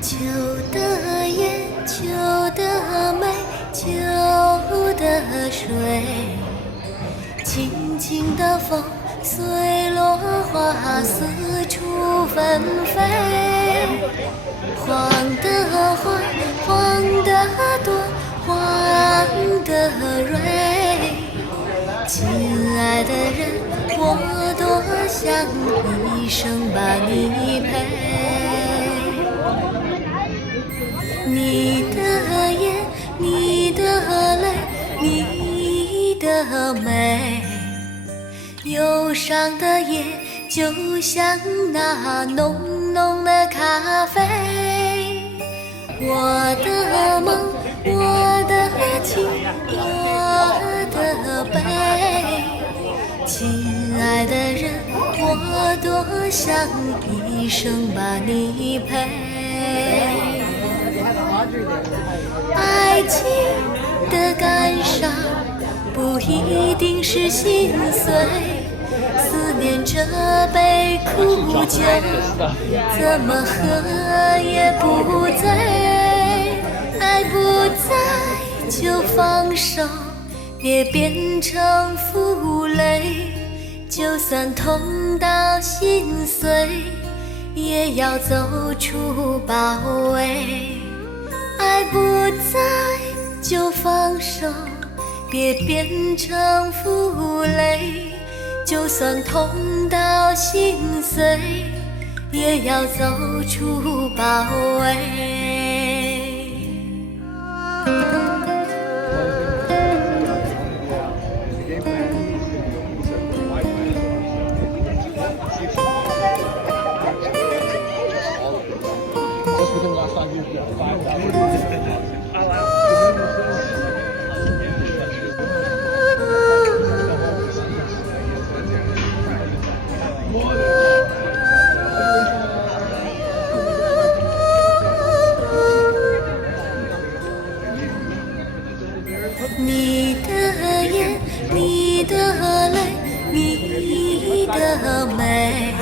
秋的夜，秋的美，秋的水，轻轻的风随落花四处纷飞，黄的花，黄的朵，黄的蕊，亲爱的人，我多想一生把你陪。你的眼，你的泪，你的美，忧伤的夜就像那浓浓的咖啡。我的梦，我的情，我的悲，亲爱的人，我多想一生把你陪。爱情的感伤不一定是心碎，思念这杯苦酒，怎么喝也不醉。爱不在就放手，别变成负累，就算痛到心碎，也要走出包围。爱不在就放手，别变成负累，就算痛到心碎，也要走出包围。你的眼，你的泪，你的美，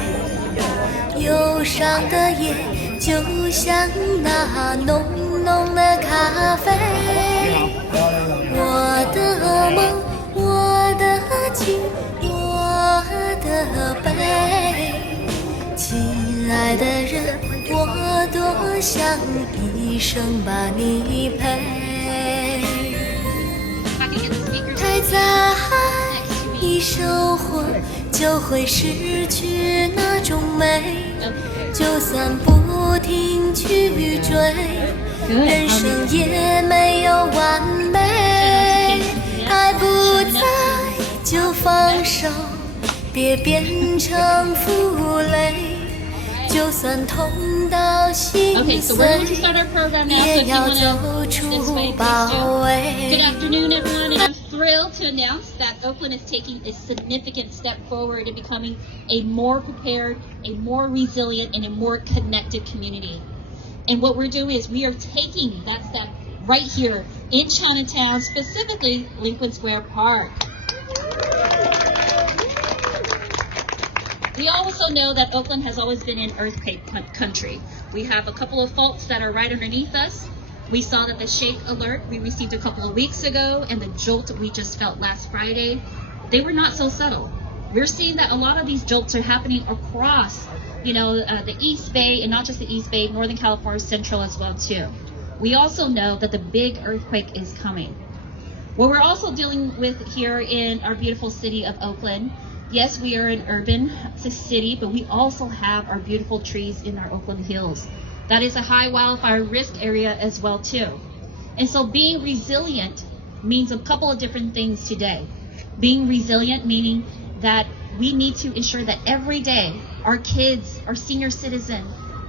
忧伤的夜就像那浓浓的咖啡。我的梦，我的情，我的悲，亲爱的人，我多想一生把你陪。太在意收获，就会失去那种美。就算不停去追，人生也没有完美。爱不在就放手，别变成负累，就算痛到心碎，也要走出包围。 Good afternoon, everyone, and I'm thrilled to announce that Oakland is taking a significant step forward in becoming a more prepared, a more resilient, and a more connected community. And what we're doing is we are taking that step right here in Chinatown, specifically Lincoln Square Park. We also know that Oakland has always been an earthquake country. We have a couple of faults that are right underneath us. We saw that the shake alert we received a couple of weeks ago and the jolt we just felt last Friday, they were not so subtle. We're seeing that a lot of these jolts are happening across, the East Bay, and not just the East Bay, Northern California, Central as well too. We also know that the big earthquake is coming. What we're also dealing with here in our beautiful city of Oakland, yes, we are an urban city, but we also have our beautiful trees in our Oakland Hills. That is a high wildfire risk area as well too. And so being resilient means a couple of different things today. Being resilient meaning that we need to ensure that every day our kids, our senior citizens,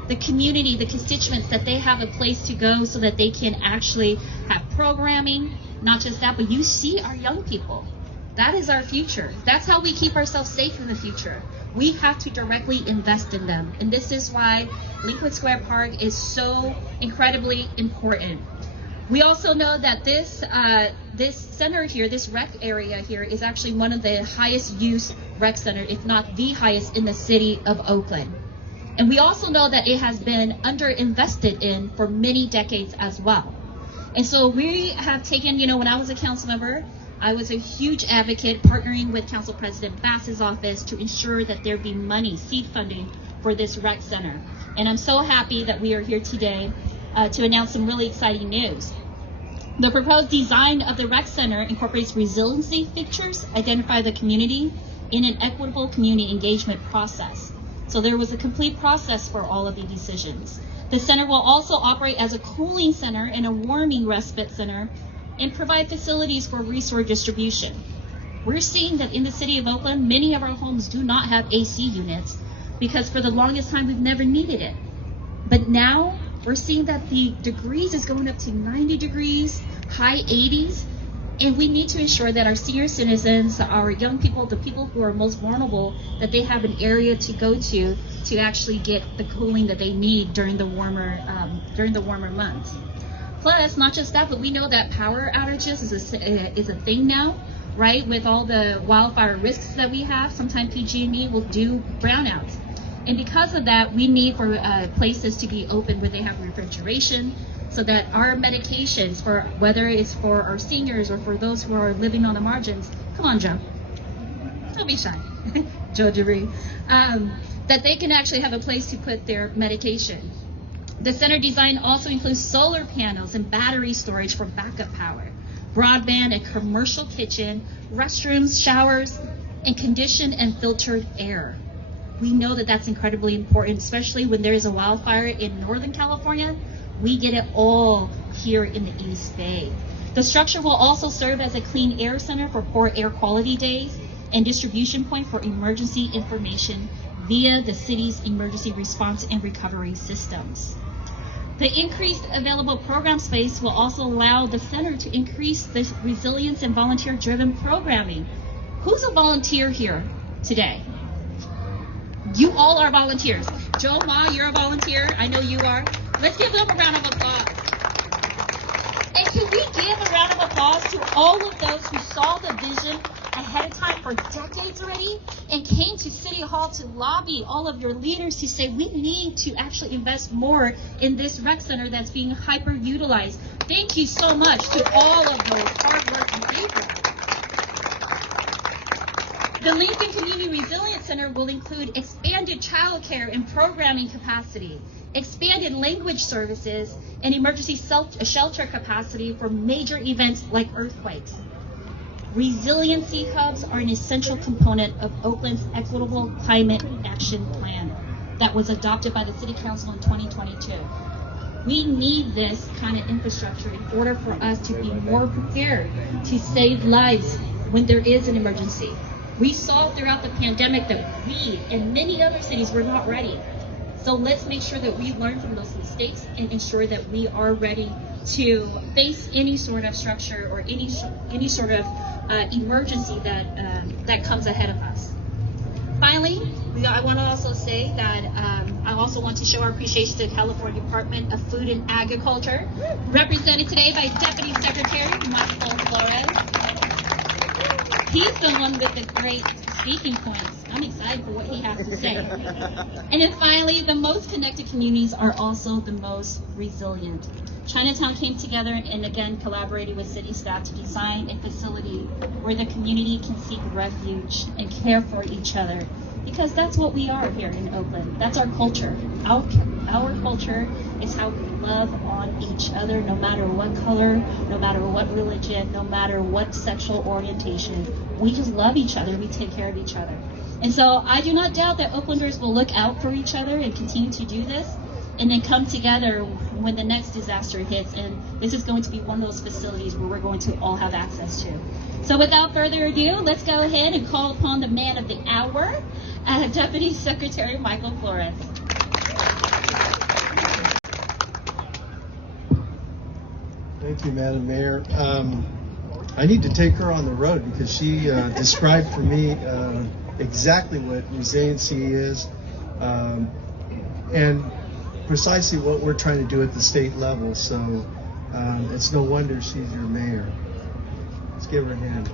the community, the constituents, that they have a place to go so that they can actually have programming. Not just that, but you see our young people. That is our future. That's how we keep ourselves safe in the future. We have to directly invest in them. And this is why Lincoln Square Park is so incredibly important. We also know that this center here, this rec area here, is actually one of the highest use rec centers, if not the highest in the city of Oakland. And we also know that it has been underinvested in for many decades as well. And so we have taken, when I was a council member, I was a huge advocate partnering with Council President Bass's office to ensure that there be money, seed funding for this rec center. And I'm so happy that we are here today to announce some really exciting news. The proposed design of the rec center incorporates resiliency features, identify the community in an equitable community engagement process. So there was a complete process for all of the decisions. The center will also operate as a cooling center and a warming respite center and provide facilities for resource distribution. We're seeing that in the city of Oakland, many of our homes do not have AC units because for the longest time we've never needed it. But now we're seeing that the degrees is going up to 90 degrees, high 80s, and we need to ensure that our senior citizens, our young people, the people who are most vulnerable, that they have an area to go to actually get the cooling that they need during the warmer months. Plus, not just that, but we know that power outages is a thing now, right? With all the wildfire risks that we have, sometimes PG&E will do brownouts. And because of that, we need for places to be open where they have refrigeration so that our medications, for whether it's for our seniors or for those who are living on the margins, come on, Joe. Don't be shy, Joe DeRee, that they can actually have a place to put their medication. The center design also includes solar panels and battery storage for backup power, broadband and commercial kitchen, restrooms, showers, and conditioned and filtered air. We know that that's incredibly important, especially when there is a wildfire in Northern California. We get it all here in the East Bay. The structure will also serve as a clean air center for poor air quality days and distribution point for emergency information via the city's emergency response and recovery systems. The increased available program space will also allow the center to increase the resilience and volunteer-driven programming. Who's a volunteer here today? You all are volunteers. Joe Ma, you're a volunteer. I know you are. Let's give them a round of applause. And can we give a round of applause to all of those who saw the vision ahead of time for decades already and came to City Hall to lobby all of your leaders to say we need to actually invest more in this rec center that's being hyper-utilized. Thank you so much to all of those hard-working people. The Lincoln Community Resilience Center will include expanded child care and programming capacity, expanded language services, and emergency shelter capacity for major events like earthquakes. Resiliency hubs are an essential component of Oakland's Equitable Climate Action Plan that was adopted by the City Council in 2022. We need this kind of infrastructure in order for us to be more prepared to save lives when there is an emergency. We saw throughout the pandemic that we and many other cities were not ready. So let's make sure that we learn from those mistakes and ensure that we are ready to face any sort of structure or any sort of emergency that comes ahead of us. Finally, I want to also say that I also want to show our appreciation to the California Department of Food and Agriculture, represented today by Deputy Secretary Michael Flores. He's the one with the great speaking points. I'm excited for what he has to say. And then finally, the most connected communities are also the most resilient. Chinatown came together and again collaborated with city staff to design a facility where the community can seek refuge and care for each other. Because that's what we are here in Oakland. That's our culture. Our culture is how we love on each other, no matter what color, no matter what religion, no matter what sexual orientation. We just love each other. We take care of each other. And so I do not doubt that Oaklanders will look out for each other and continue to do this and then come together when the next disaster hits. And this is going to be one of those facilities where we're going to all have access to. So without further ado, let's go ahead and call upon the man of the hour, Deputy Secretary Michael Flores. Thank you, Madam Mayor. I need to take her on the road because she described for me exactly what resiliency is and precisely what we're trying to do at the state level. So it's no wonder she's your mayor. Let's give her a hand.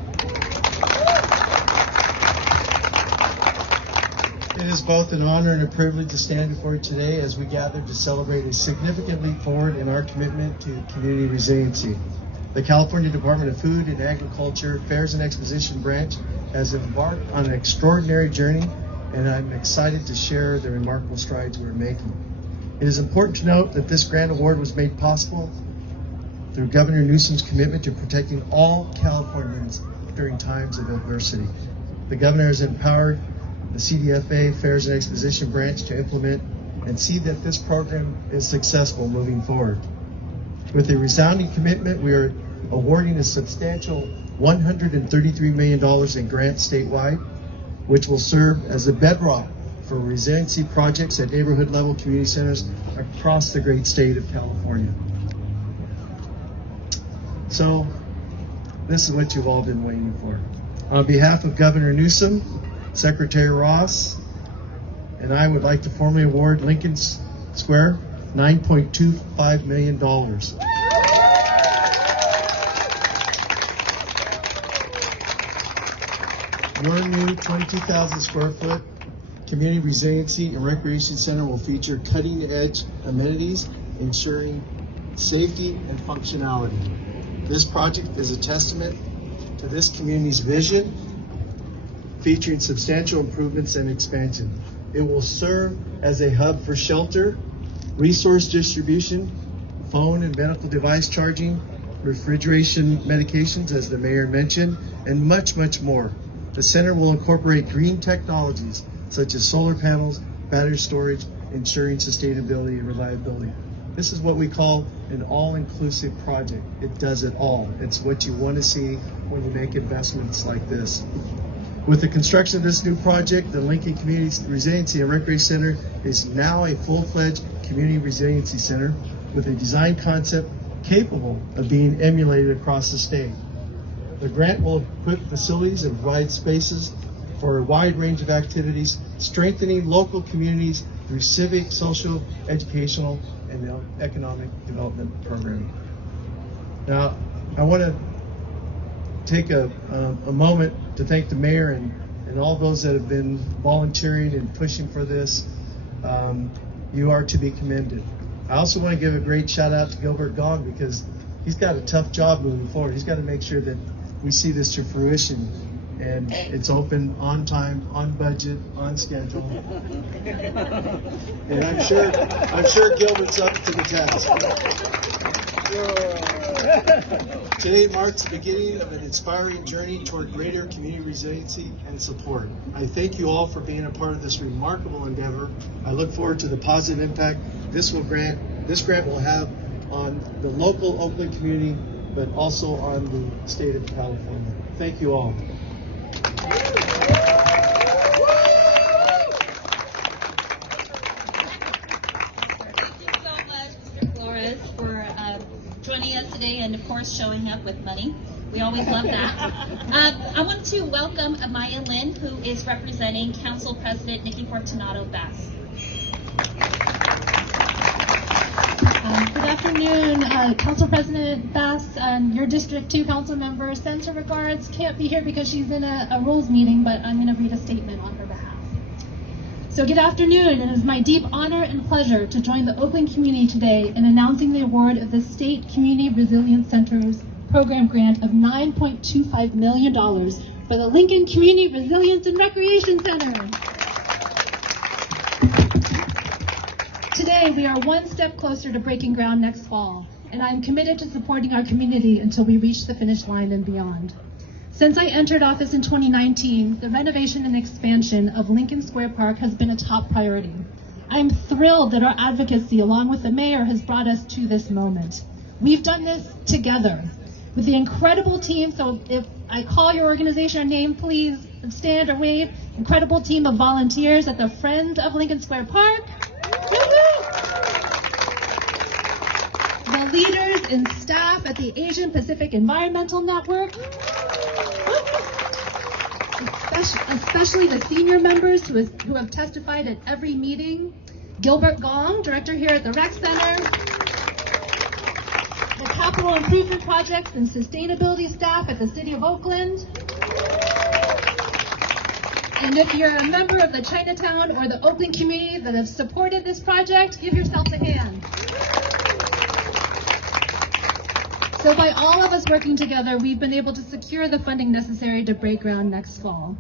It is both an honor and a privilege to stand before you today as we gather to celebrate a significant leap forward in our commitment to community resiliency. The California Department of Food and Agriculture Fairs and Exposition Branch has embarked on an extraordinary journey, and I'm excited to share the remarkable strides we're making. It is important to note that this grant award was made possible through Governor Newsom's commitment to protecting all Californians during times of adversity. The governor has empowered the CDFA Fairs and Exposition Branch to implement and see that this program is successful moving forward. With a resounding commitment, we are awarding a substantial $133 million in grants statewide, which will serve as a bedrock for resiliency projects at neighborhood level community centers across the great state of California. So, this is what you've all been waiting for. On behalf of Governor Newsom, Secretary Ross, and I would like to formally award Lincoln Square $9.25 million. Your new 22,000 square foot Community Resiliency and Recreation Center will feature cutting-edge amenities, ensuring safety and functionality. This project is a testament to this community's vision, featuring substantial improvements and expansion. It will serve as a hub for shelter, resource distribution, phone and medical device charging, refrigeration medications, as the mayor mentioned, and much, much more. The center will incorporate green technologies such as solar panels, battery storage, ensuring sustainability and reliability. This is what we call an all-inclusive project. It does it all. It's what you want to see when you make investments like this. With the construction of this new project, the Lincoln Community Resiliency and Recreation Center is now a full-fledged community resiliency center with a design concept capable of being emulated across the state. The grant will equip facilities and provide spaces for a wide range of activities, strengthening local communities through civic, social, educational, and economic development programming. Now, I want to take a moment to thank the mayor and all those that have been volunteering and pushing for this. You are to be commended. I also want to give a great shout out to Gilbert Gong, because he's got a tough job moving forward. He's got to make sure that we see this to fruition, and it's open on time, on budget, on schedule. And I'm sure Gilbert's up to the task. Today marks the beginning of an inspiring journey toward greater community resiliency and support. I thank you all for being a part of this remarkable endeavor. I look forward to the positive impact this grant will have on the local Oakland community, but also on the state of California. Thank you all. Joining us today, and of course showing up with money. We always love that. I want to welcome Maya Lynn, who is representing Council President Nikki Fortunato Bass. Good afternoon, Council President Bass and your District 2 council member. Sends her regards. Can't be here because she's in a rules meeting, but I'm going to read a statement on her behalf. So good afternoon. It is my deep honor and pleasure to join the Oakland community today in announcing the award of the State Community Resilience Center's program grant of $9.25 million for the Lincoln Community Resilience and Recreation Center. Today, we are one step closer to breaking ground next fall, and I am committed to supporting our community until we reach the finish line and beyond. Since I entered office in 2019, the renovation and expansion of Lincoln Square Park has been a top priority. I'm thrilled that our advocacy, along with the mayor, has brought us to this moment. We've done this together with the incredible team, so if I call your organization name, please stand or wave. Incredible team of volunteers at the Friends of Lincoln Square Park. The leaders and staff at the Asian Pacific Environmental Network. Especially the senior members who have testified at every meeting. Gilbert Gong, director here at the Rec Center. The capital improvement projects and sustainability staff at the City of Oakland. And if you're a member of the Chinatown or the Oakland community that have supported this project, give yourself a hand. So by all of us working together, we've been able to secure the funding necessary to break ground next fall.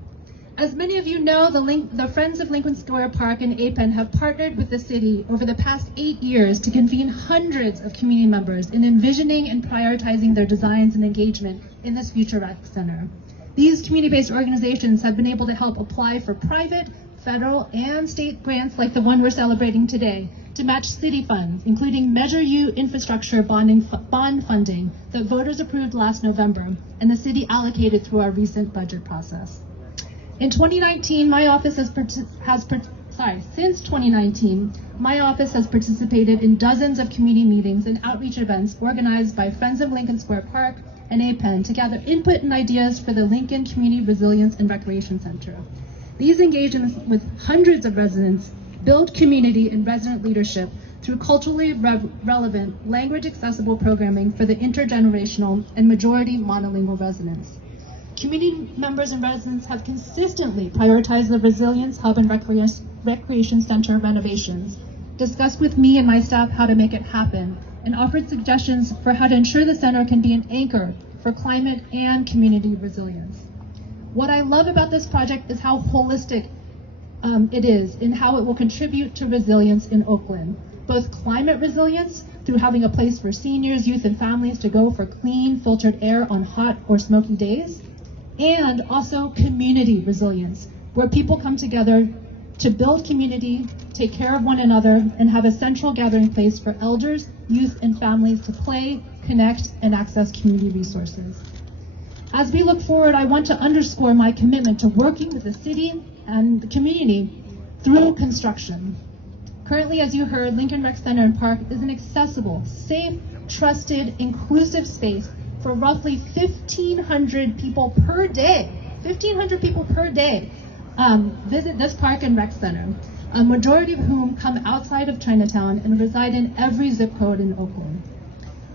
As many of you know, the Friends of Lincoln Square Park and APEN have partnered with the city over the past 8 years to convene hundreds of community members in envisioning and prioritizing their designs and engagement in this future rec center. These community-based organizations have been able to help apply for private, federal, and state grants like the one we're celebrating today to match city funds, including Measure U infrastructure bond funding that voters approved last November and the city allocated through our recent budget process. In 2019, since 2019, my office has participated in dozens of community meetings and outreach events organized by Friends of Lincoln Square Park and APEN to gather input and ideas for the Lincoln Community Resilience and Recreation Center. These engagements with hundreds of residents build community and resident leadership through culturally relevant, language-accessible programming for the intergenerational and majority monolingual residents. Community members and residents have consistently prioritized the Resilience Hub and Recreation Center renovations, discussed with me and my staff how to make it happen, and offered suggestions for how to ensure the center can be an anchor for climate and community resilience. What I love about this project is how holistic it is in how it will contribute to resilience in Oakland. Both climate resilience through having a place for seniors, youth, and families to go for clean, filtered air on hot or smoky days, and also community resilience, where people come together to build community, take care of one another, and have a central gathering place for elders, youth, and families to play, connect, and access community resources. As we look forward, I want to underscore my commitment to working with the city and the community through construction. Currently, as you heard, Lincoln Rec Center and Park is an accessible, safe, trusted, inclusive space for roughly 1,500 people per day. 1,500 people per day visit this park and rec center, a majority of whom come outside of Chinatown and reside in every zip code in Oakland.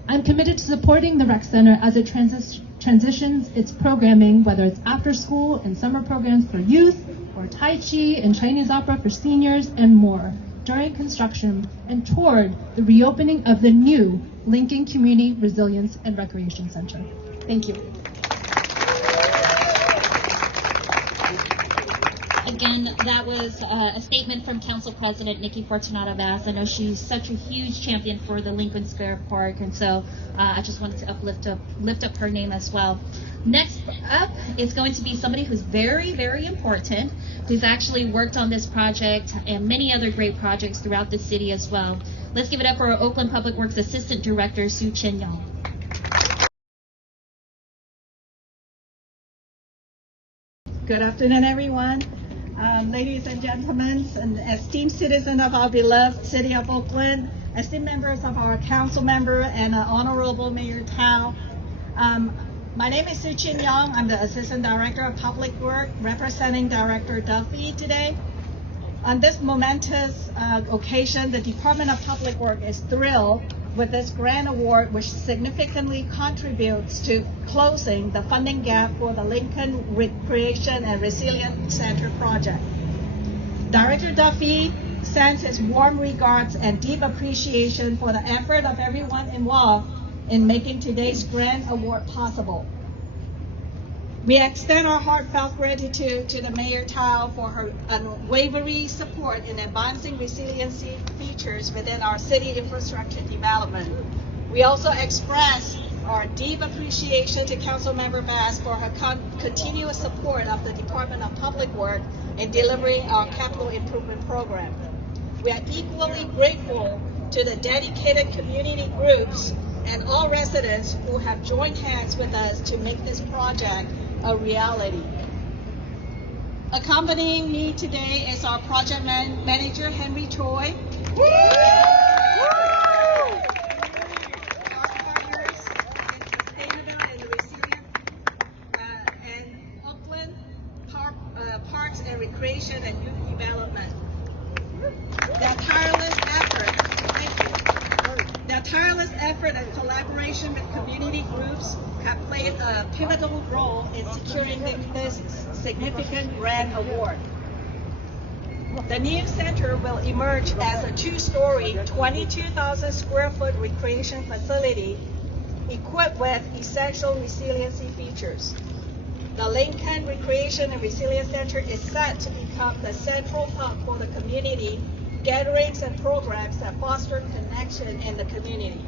I'm committed to supporting the rec center as it transitions its programming, whether it's after school and summer programs for youth, or Tai Chi and Chinese opera for seniors, and more, during construction and toward the reopening of the new Lincoln Community Resilience and Recreation Center. Thank you. Again, that was a statement from Council President Nikki Fortunato-Vaz. I know she's such a huge champion for the Lincoln Square Park, and so I just wanted to lift up her name as well. Next up is going to be somebody who's very, very important, who's actually worked on this project and many other great projects throughout the city as well. Let's give it up for our Oakland Public Works Assistant Director, Sue Chin-Young. Good afternoon, everyone. Ladies and gentlemen, and esteemed citizens of our beloved city of Oakland, esteemed members of our council member and honorable Mayor Tao. My name is Sue Chin-Young. I'm the Assistant Director of Public Works, representing Director Duffy today. On this momentous occasion, the Department of Public Works is thrilled with this grant award, which significantly contributes to closing the funding gap for the Lincoln Recreation and Resilience Center project. Director Duffy sends his warm regards and deep appreciation for the effort of everyone involved in making today's grant award possible. We extend our heartfelt gratitude to the Mayor Tao for her unwavering support in advancing resiliency features within our city infrastructure development. We also express our deep appreciation to Councilmember Bass for her continuous support of the Department of Public Works in delivering our capital improvement program. We are equally grateful to the dedicated community groups and all residents who have joined hands with us to make this project a reality. Accompanying me today is our project manager, Henry Choi. Our partners in sustainable and resilient and Oakland Parks and Recreation and Youth Development. Their tireless effort and collaboration with community groups have played a a pivotal role in securing this significant grant award. The new center will emerge as a two-story, 22,000 square foot recreation facility equipped with essential resiliency features. The Lincoln Recreation and Resilience Center is set to become the central hub for the community gatherings and programs that foster connection in the community.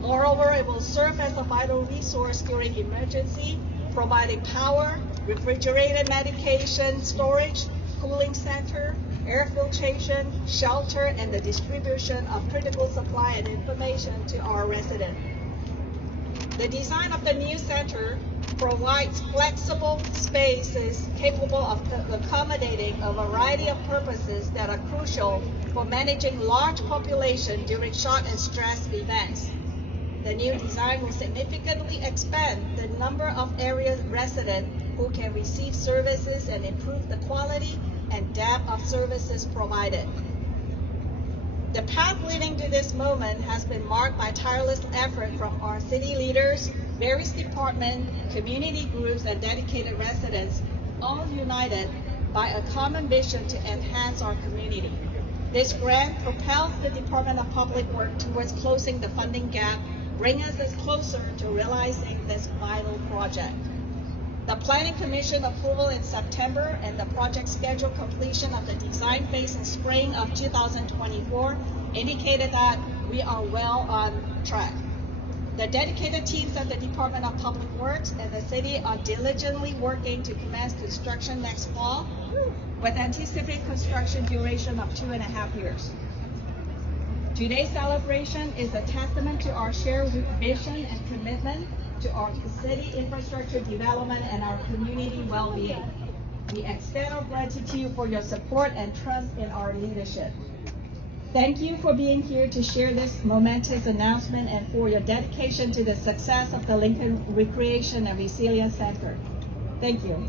Moreover, it will serve as a vital resource during emergency, providing power, refrigerated medication storage, cooling center, air filtration, shelter, and the distribution of critical supply and information to our residents. The design of the new center provides flexible spaces capable of accommodating a variety of purposes that are crucial for managing large populations during shock and stress events. The new design will significantly expand the number of area residents who can receive services and improve the quality and depth of services provided. The path leading to this moment has been marked by tireless effort from our city leaders, various departments, community groups, and dedicated residents, all united by a common vision to enhance our community. This grant propels the Department of Public Works towards closing the funding gap, bringing us closer to realizing this vital project. The Planning Commission approval in September and the project schedule completion of the design phase in spring of 2024 indicated that we are well on track. The dedicated teams at the Department of Public Works and the city are diligently working to commence construction next fall with anticipated construction duration of 2.5 years. Today's celebration is a testament to our shared vision and commitment to our city infrastructure development and our community well-being. We extend our gratitude for your support and trust in our leadership. Thank you for being here to share this momentous announcement and for your dedication to the success of the Lincoln Recreation and Resilience Center. Thank you.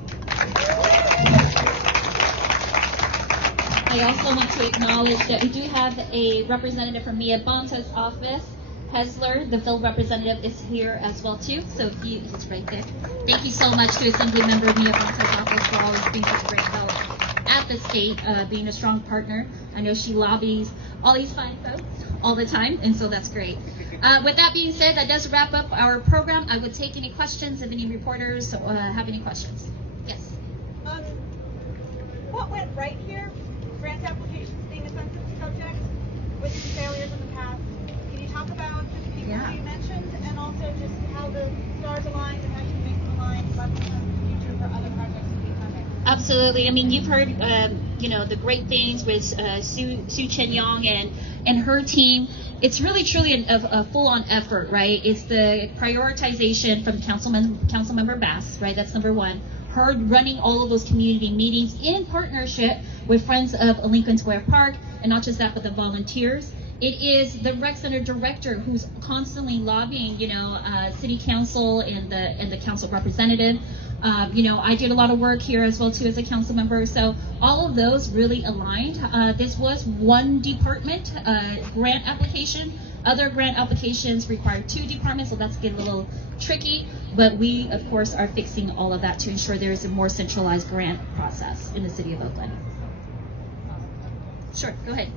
I also want to acknowledge that we do have a representative from Mia Bonta's office. Hesler, the field representative, is here as well too. So if you, it's right there. Thank you so much to Assembly Member Mia Bonta's office for always being such a great help at the state, being a strong partner. I know she lobbies all these fine folks all the time, and so that's great. With that being said, that does wrap up our program. I would take any questions if any reporters have any questions. Yes. What went right here? Grant applications being a sensitive subject with some failures in the past. Can you talk about the people you mentioned and also just how the stars aligned and how you make them align for the future for other projects to be coming? Absolutely. I mean, you've heard, the great things with Sue Chen-Yong and her team. It's really, truly a full-on effort, right? It's the prioritization from Councilmember Bass, right? That's number one. Her running all of those community meetings in partnership with Friends of Lincoln Square Park, and not just that, but the volunteers. It is the rec center director who's constantly lobbying, city council and the council representative. I did a lot of work here as well too as a council member. So all of those really aligned. This was one department grant application. Other grant applications require 2 departments, so that's getting a little tricky. But we, of course, are fixing all of that to ensure there is a more centralized grant process in the city of Oakland. Sure, go ahead.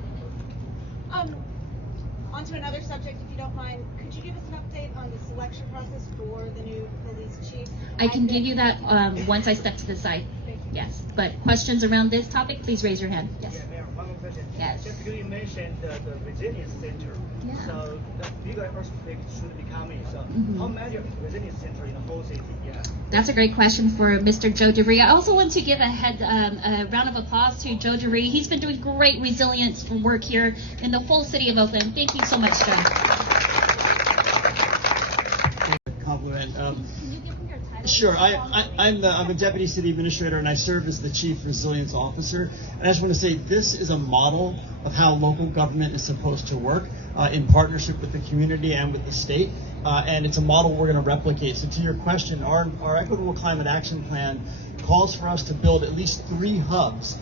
On to another subject, if you don't mind, could you give us an update on the selection process for the new police chief? I can give you that once I step to the side. Yes, but questions around this topic, please raise your hand. Yes. Yeah, Mayor, one more question. Yes. Just because you mentioned the resilience center, Yeah. so the bigger earthquake should be coming. So how many resilience center in the whole city? Yeah. That's a great question for Mr. Joe DeRee. I also want to give a round of applause to Joe DeRee. He's been doing great resilience work here in the whole city of Oakland. Thank you so much, Joe. Compliment. Sure. I'm a deputy city administrator, and I serve as the chief resilience officer. And I just want to say this is a model of how local government is supposed to work in partnership with the community and with the state. And it's a model we're going to replicate. So to your question, our Equitable Climate Action Plan calls for us to build at least 3 hubs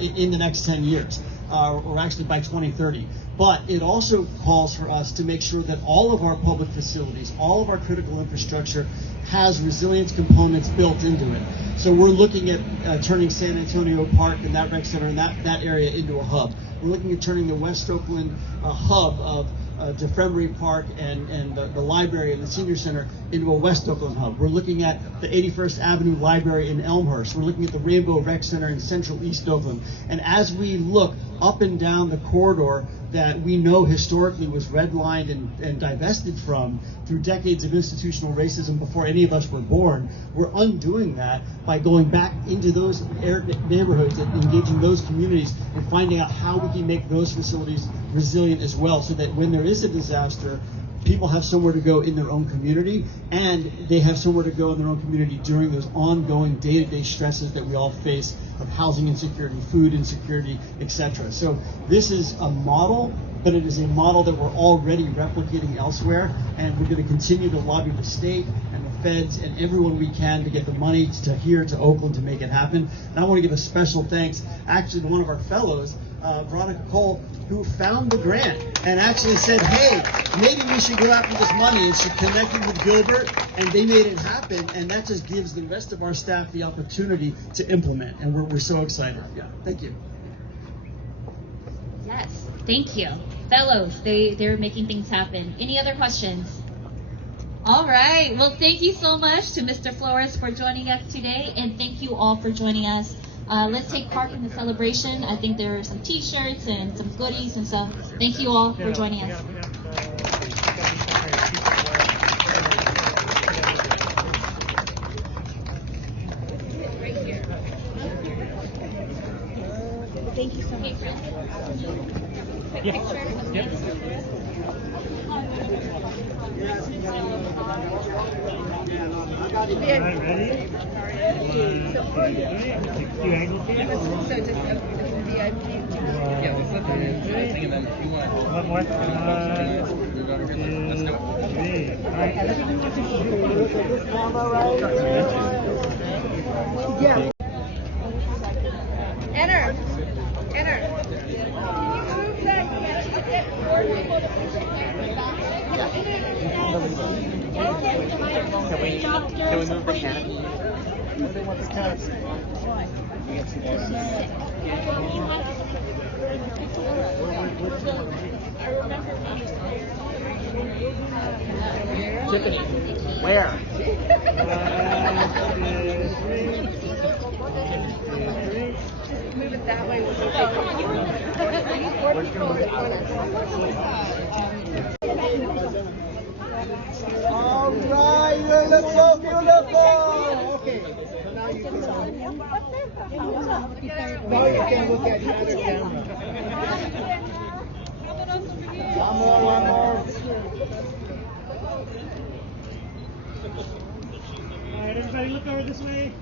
in the next 10 years. or actually by 2030. But it also calls for us to make sure that all of our public facilities, all of our critical infrastructure has resilience components built into it. So we're looking at turning San Antonio Park and that rec center and that area into a hub. We're looking at turning the West Oakland hub of DeFremery Park and the library and the senior center into a West Oakland hub. We're looking at the 81st Avenue Library in Elmhurst. We're looking at the Rainbow Rec Center in Central East Oakland. And as we look up and down the corridor that we know historically was redlined and divested from through decades of institutional racism before any of us were born, we're undoing that by going back into those neighborhoods and engaging those communities and finding out how we can make those facilities resilient as well, so that when there is a disaster, people have somewhere to go in their own community, and they have somewhere to go in their own community during those ongoing day-to-day stresses that we all face of housing insecurity, food insecurity, etc. So this is a model, but it is a model that we're already replicating elsewhere, and we're going to continue to lobby the state and the feds and everyone we can to get the money to Oakland to make it happen. And I want to give a special thanks actually to one of our fellows, Veronica Cole, who found the grant and actually said, hey, maybe we should go after this money, and she connected with Gilbert and they made it happen, and that just gives the rest of our staff the opportunity to implement, and we're so excited. Yeah, thank you. Yes, thank you. Fellows, they're making things happen. Any other questions? All right, well, thank you so much to Mr. Flores for joining us today, and thank you all for joining us. Let's take part in the celebration. I think there are some t-shirts and some goodies and stuff. Thank you all for joining us. Thank you so much. Ready? So just VIP. Yeah, we'll flip it in and then if you want. One more. Let's go. Yeah. Enter. Enter. Can you move that? Can we move the canopy? They want the cats. Tiffany, where? Just move it that way. We're just gonna move it All right, you look so beautiful. Okay, so now you can look at the other camera. One more. All right, everybody look over this way.